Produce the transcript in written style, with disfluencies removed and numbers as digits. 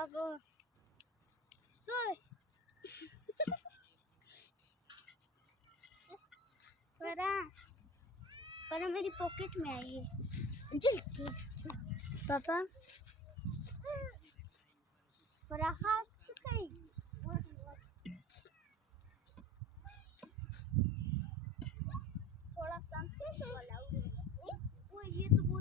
अब सोए पर मेरी पॉकेट में आई है जल्दी पापा पर हाथ कहीं थोड़ा सा वो ये तो वो